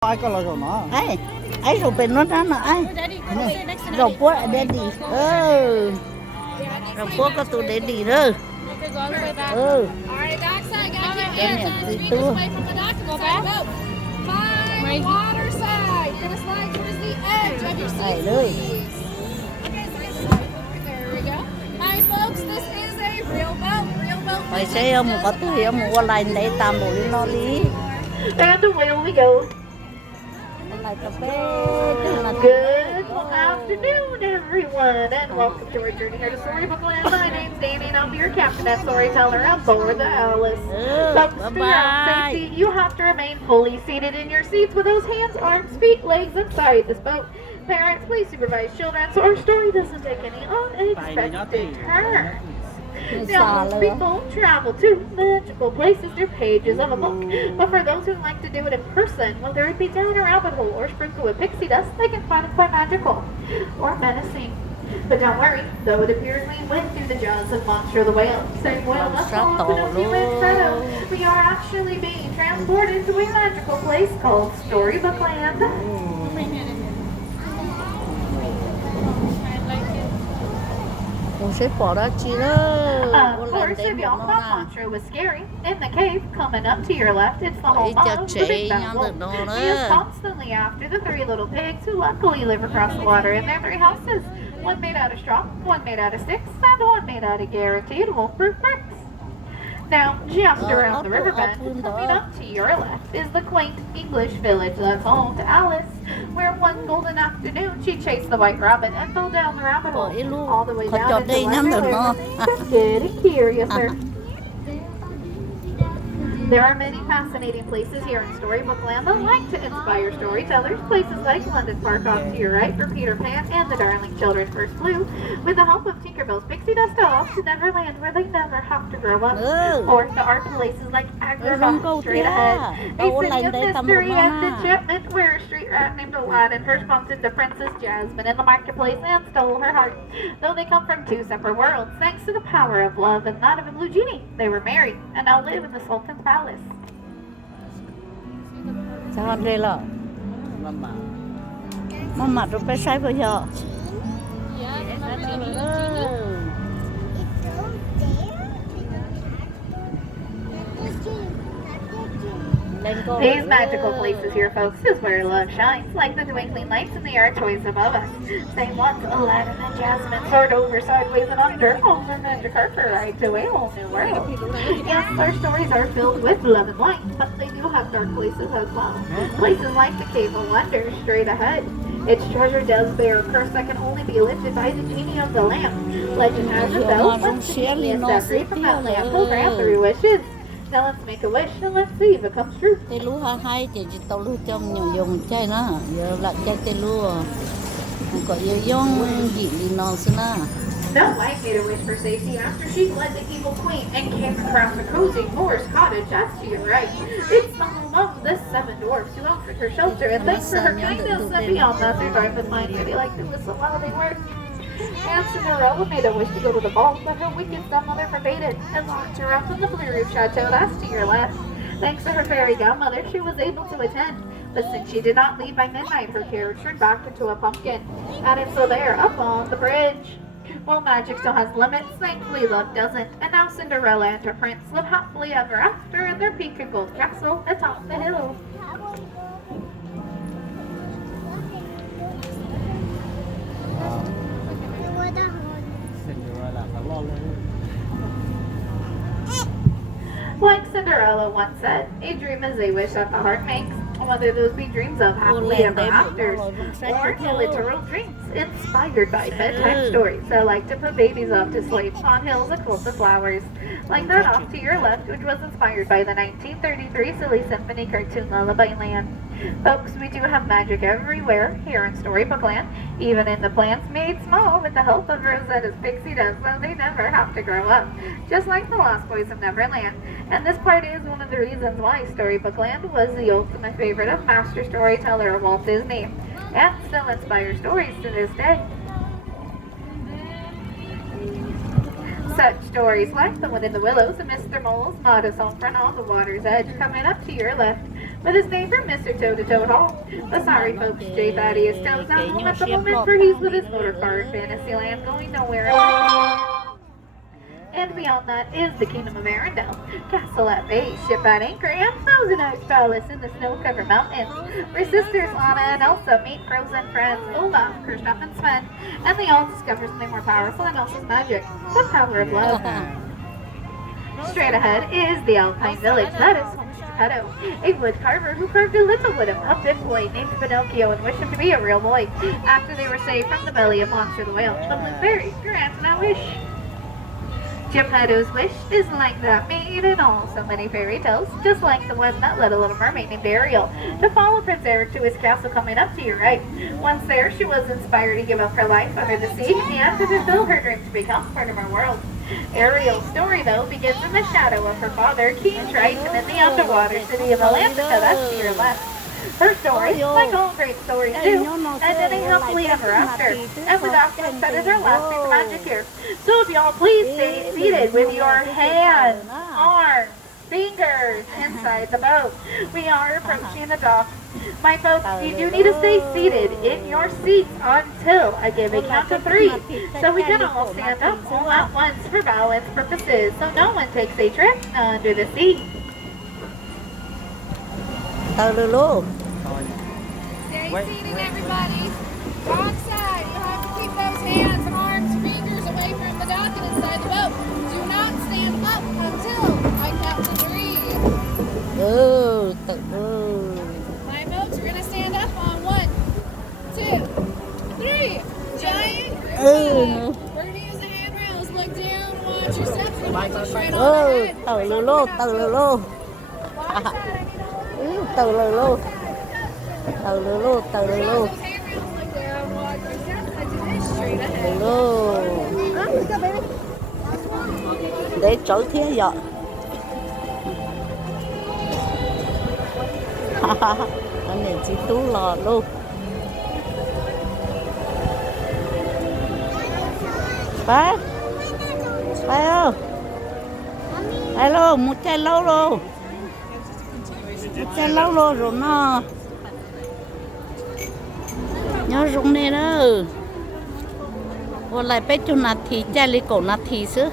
Ai kalau sana? Ay rupen na na ay. Ropo daddy. Ropo ka to daddy ro. Alright, backside, got you. Ganyan, Hands on his feet, dito. away from the dock. Go back. Go. Find water side. Gonna slide towards the edge of your Ay seat, loy. please. Okay, so there we go. Alright, folks, this is a real boat. Real boat. Mày sẽ mo ka to mo wala ndai tam mo no li. And away we go. Wala ka pe. Good afternoon, everyone, and welcome to our journey here to Storybook Land. My name's Danny, and I'll be your captain and storyteller on board the Alice. Folks, for your own safety, you have to remain fully seated in your seats with those hands, arms, feet, legs inside this boat. Parents, please supervise children so our story doesn't take any unexpected turns. Now, most people travel to magical places through pages of a book, but for those who like to do it in person, whether it be down a rabbit hole or sprinkled with pixie dust, they can find it quite magical or menacing. But don't worry, though it appears we went through the jaws of Monster the Whale, same whale not called Pinocchio and Fredo, we are actually being transported to a magical place called Storybook Land. Mo sẽ bỏ ra chi đó. Of course, if y'all thought Monstro was scary, in the cave, coming up to your left, it's the home of the Big Bad Wolf. He is constantly after the three little pigs who luckily live across the water in their three houses. One made out of straw, one made out of sticks, and one made out of guaranteed wolf-proof bricks. Now, just around the river bend, coming up to your left, is the quaint English village that's home to Alice, where one golden afternoon she chased the white rabbit and fell down the rabbit hole, all the way down into where just getting curiouser. There are many fascinating places here in Storybook Land that like to inspire storytellers. Places like London Park off to your right for Peter Pan and the Darling Children First Flew, with the help of Tinkerbell's Pixie Dust Dolls to Neverland where they never have to grow up. Or there are places like Agrabah straight ahead, a city of mystery and enchantment where a street rat named Aladdin first bumped into Princess Jasmine in the marketplace and stole her heart. Though they come from two separate worlds, thanks to the power of love and that of a blue genie, they were married and now live in the Sultan's palace. Sao ăn đây là? Mama rồi phải sai bao giờ? These magical places here, folks, is where love shines, like the twinkling lights in the archways above us. Same ones Aladdin and Jasmine soared over sideways and under on their magic carpet ride to a whole new world. Yes, our stories are filled with love and light, but they do have dark places as well. Places like the Cave of Wonders straight ahead. Its treasure does bear a curse that can only be lifted by the genie of the lamp. Legend has it though, once the genie is set free from that lamp, he'll grant 3 wishes. Now let's make a wish and let's see if it comes true. Tê lú hai chị tao lú trong nhiều dùng chai nó giờ lại chai tê lú có nhiều dùng gì nó xí na. Snow White made a wish for safety after she fled the evil queen and came across a cozy Moorish cottage just to your right. It's the home of the 7 dwarfs who offered her shelter, and thanks for her kindness and beyond that, their dark with mine really liked to whistle while they worked. And Cinderella made a wish to go to the ball, but her wicked stepmother forbade it and locked her up in the Blue Roof Chateau. That's to your left. Thanks to her fairy godmother, she was able to attend. But since she did not leave by midnight, her carriage turned back into a pumpkin. And it's still there, up on the bridge. Well, magic still has limits, thankfully luck doesn't. And now Cinderella and her prince live happily ever after in their pink and gold castle atop the hill. Like Cinderella once said, a dream is a wish that the heart makes. Whether those be dreams of happily ever afters or literal dreams inspired by bedtime stories. I like to put babies off to sleep on hills that full of flowers. Like that off to your left, which was inspired by the 1933 Silly Symphony cartoon Lullaby Land. Folks, we do have magic everywhere here in Storybook Land, even in the plants made small with the help of Rosetta's pixie dust, so they never have to grow up, just like the Lost Boys of Neverland. And this part is one of the reasons why Storybook Land was the ultimate favorite of master storyteller Walt Disney, and still inspires stories to this day. Such stories like the one in the willows, and Mr. Mole's modest home front on the water's edge, coming up to your left, with his name from Mr. Toad to Toad Hall. But sorry folks, J. Thaddeus Toad's not home at the moment, for he's with his motor car in Fantasyland going nowhere. And beyond that is the Kingdom of Arendelle, Castle at Bay, Ship at Anchor, and Thousand Oaks Palace in the snow-covered mountains, where sisters Lana and Elsa meet frozen friends Olaf, Kristoff, and Sven, and they all discover something more powerful than Elsa's magic, the power of love. Straight ahead is the Alpine Village, that is home to Geppetto, a wood carver who carved a little wood a big boy named Pinocchio and wished him to be a real boy, after they were saved from the belly of Monster the Whale. The Blue Fairy grants that wish. Geppetto's wish is like that made in all so many fairy tales, just like the one that led a little mermaid named Ariel to follow Prince Eric to his castle coming up to your right. Once there, she was inspired to give up her life under the sea and to fulfill her dream to become part of our world. Ariel's story, though, begins in the shadow of her father, King Triton, in the underwater city of Atlantica, that's to your left. Her story, like all great stories do, ended a happily ever after, and with Aqua said is her last piece of magic here. So if y'all please stay seated with your hands, arms, fingers inside the boat. We are approaching the dock. My folks, you do need to stay seated in your seats until I give a count of 3, so we can all stand up all at once for balance purposes, so no one takes a trip under the sea. Stay seated, everybody. Wrong side. You have to keep those hands, arms, fingers away from the dock and inside the boat. Do not stand up until I count to 3. My folks, we're going to stand up on 1, 2, 3. Giant group hug. We're going to use the handrails. Look down, watch your steps. And watch your straight on the head. Wrong side, I need all of you. Từ từ luôn. Để chỗ thế vậy. Anh này chỉ tú lò luôn. Phải. Phải không? Phải luôn, một chai lâu luôn. Chai lâu luôn rồi nó nhớ rung này đó. Vô lại bé chú nạt thì chai lấy cổ nạt thì chứ.